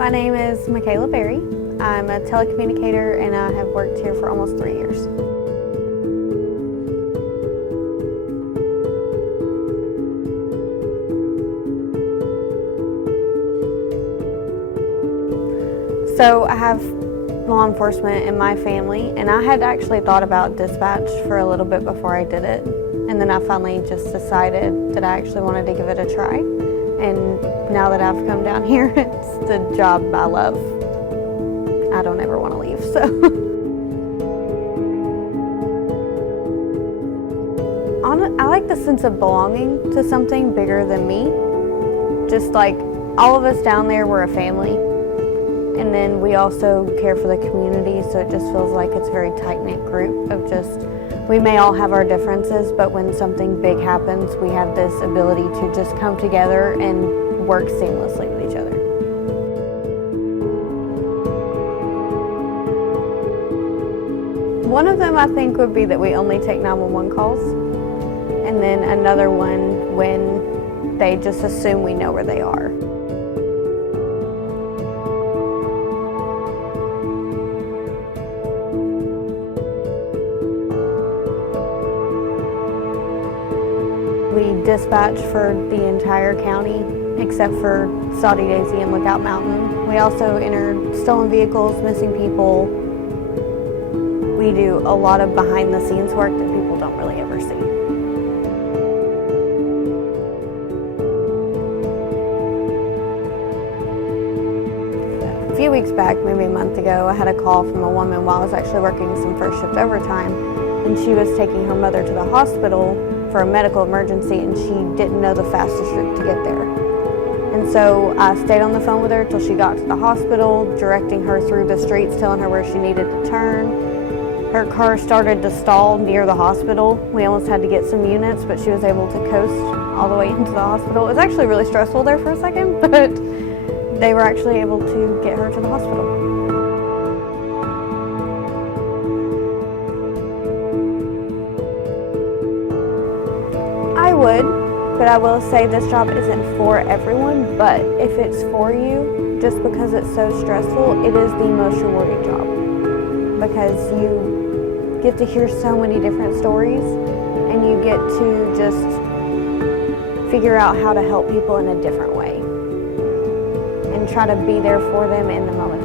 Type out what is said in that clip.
My name is Mikayla Berry. I'm a telecommunicator and I have worked here for almost 3 years. So I have law enforcement in my family, and I had actually thought about dispatch for a little bit before I did it. And then I finally just decided that I actually wanted to give it a try. And now that I've come down here, it's the job I love. I don't ever want to leave, so. I like the sense of belonging to something bigger than me. Just like all of us down there, we're a family. And then we also care for the community, so it just feels like it's a very tight-knit group of just, we may all have our differences, but when something big happens, we have this ability to just come together and work seamlessly with each other. One of them I think would be that we only take 911 calls, and then another one when they just assume we know where they are. We dispatch for the entire county except for Saudi Daisy and Lookout Mountain. We also enter stolen vehicles, missing people. We do a lot of behind the scenes work that people don't really ever see. A few weeks back, maybe a month ago, I had a call from a woman while I was actually working some first shift overtime, and she was taking her mother to the hospital for a medical emergency, and she didn't know the fastest route to get there. And so I stayed on the phone with her till she got to the hospital, directing her through the streets, telling her where she needed to turn. Her car started to stall near the hospital. We almost had to get some units, but she was able to coast all the way into the hospital. It was actually really stressful there for a second, but they were actually able to get her to the hospital. I would, but I will say this job isn't for everyone, but if it's for you, just because it's so stressful, it is the most rewarding job because you get to hear so many different stories and you get to just figure out how to help people in a different way and try to be there for them in the moment